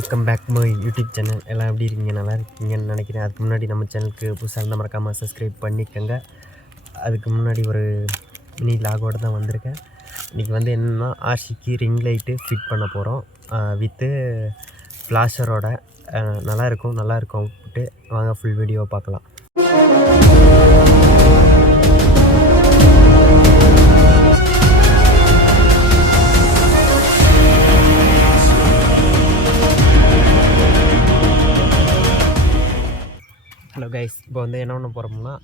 Welcome back my YouTube channel. எல்லாம் எப்படி இருக்கீங்க? நல்லா இருக்கீங்கன்னு நினைக்கிறேன். அதுக்கு முன்னாடி நம்ம சேனலுக்கு புதுசாக இருந்தால் மறக்காமல் சப்ஸ்கிரைப் பண்ணிக்கோங்க. அதுக்கு முன்னாடி ஒரு மினி லாகோடு தான் வந்திருக்கேன். இன்றைக்கி வந்து என்னென்னா ஆர்சிக்கு ரிங் லைட்டு ஃபிட் பண்ண போகிறோம் வித்து ஃப்ளாஷரோட. நல்லாயிருக்கும் அவுட்புட்டு. வாங்க ஃபுல் வீடியோவை பார்க்கலாம். ஹலோ கைஸ், இப்போ வந்து என்ன பண்ண போகிறோம்னா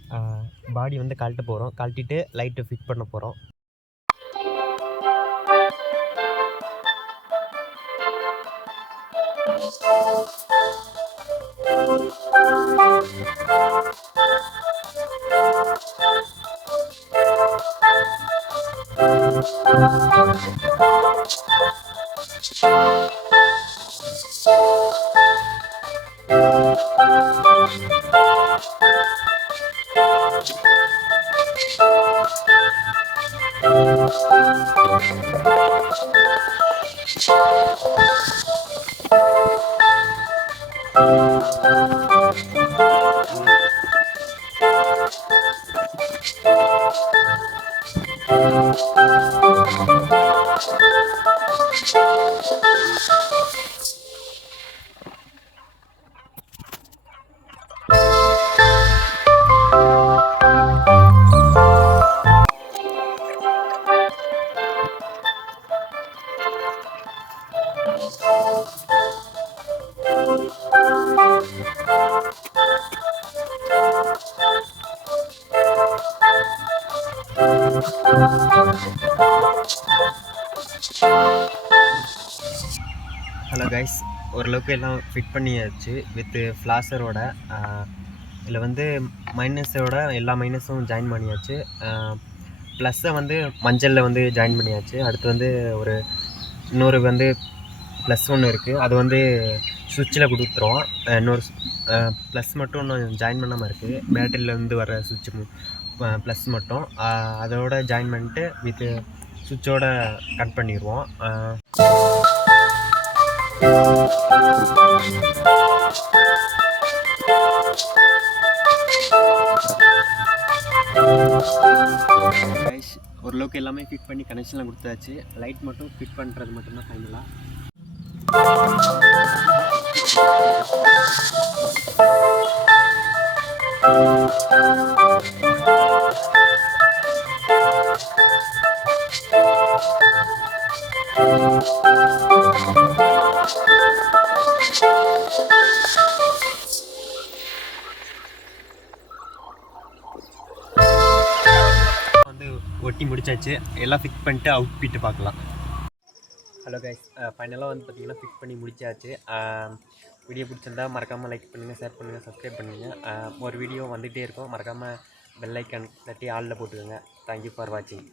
பாடி வந்து கழட்டிட்டு லைட்டு ஃபிட் பண்ண போகிறோம். ஹலோ கைஸ், ஓரளவுக்கு எல்லாம் ஃபிட் பண்ணியாச்சு வித்து ஃப்ளாஷரோட. இதில் வந்து மைனஸோட எல்லா மைனஸும் ஜாயின் பண்ணியாச்சு. ப்ளஸ்ஸை வந்து மஞ்சளில் வந்து ஜாயின் பண்ணியாச்சு. அடுத்து வந்து இன்னொரு வந்து ப்ளஸ் ஒன்று இருக்குது, அது வந்து சுவிட்சில் கொடுத்துருவோம். இன்னொரு ப்ளஸ் மட்டும் இன்னும் ஜாயின் பண்ணாமல் இருக்குது. பேட்டரியிலேருந்து வர சுவிட்சு ப்ளஸ் மட்டும் அதோட ஜாயின் பண்ணிட்டு வித்து சுவிட்சோட கட் பண்ணிடுவோம். ஓரளவுக்கு எல்லாமே ஃபிட் பண்ணி கனெக்ஷன்லாம் கொடுத்தாச்சு. லைட் மட்டும் ஃபிட் பண்ணுறது மட்டும்தான் ஃபைனலாக. வந்து ஒட்டி முடிச்சாச்சு. எல்லாம் ஃபிக்ஸ் பண்ணிட்டு அவுட்பிட்டு பார்க்கலாம். ஹலோ கைஸ், ஃபைனலாக வந்து பார்த்திங்கன்னா ஃபிக்ஸ் பண்ணி முடிச்சாச்சு. வீடியோ பிடிச்சிருந்தா மறக்காமல் லைக் பண்ணுங்கள், ஷேர் பண்ணுங்கள், சப்ஸ்கிரைப் பண்ணுங்கள். ஒரு வீடியோ வந்துகிட்டே இருக்கும். மறக்காமல் பெல் ஐக்கான் தட்டி ஆளில் போட்டுக்கோங்க. தேங்க்யூ ஃபார் வாட்சிங்.